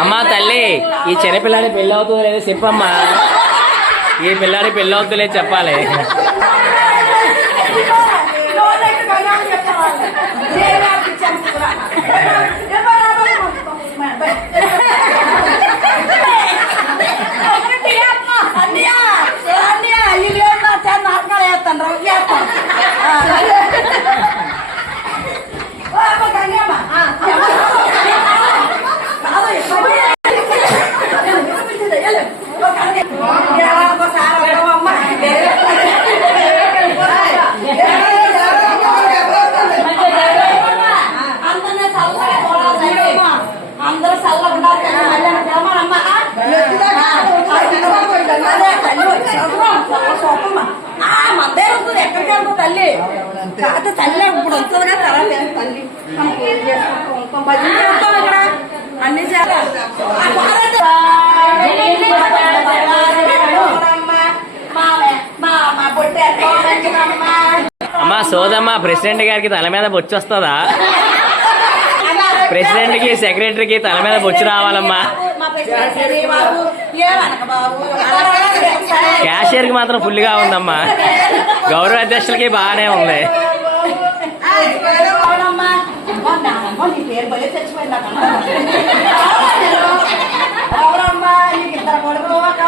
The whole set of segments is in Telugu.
అమ్మా తల్లి ఈ చిన్నపిల్లాడి పెళ్ళి అవుతుందో లేదో చెప్పమ్మా. ఈ పిల్లాడి పెళ్ళి అవుతుందో చెప్పాలి. చదువు, చల్ల ఆ, మందే ఉంటుంది ఎక్కడికి వెళ్తుంది తల్లి కాకపోతే తల్లి ఇప్పుడు వస్తుంది తర్వాత తల్లి అన్ని చేయాలి. అమ్మా సోదమ్మా ప్రెసిడెంట్ గారికి తల మీద బొచ్చు వస్తుందా? ప్రెసిడెంట్కి సెక్రటరీకి తల మీద బొచ్చు రావాలమ్మా. క్యాషియర్కి మాత్రం ఫుల్గా ఉందమ్మా. గౌరవ అధ్యక్షులకి బాగానే ఉంది.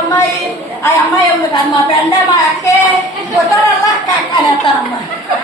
అమ్మాయి. ఆ అమ్మాయి ఉంది కానీ మా ఫ్రెండే మా అక్కే. కొట్టాడల్లా అక్క అక్క అనేస్తారమ్మా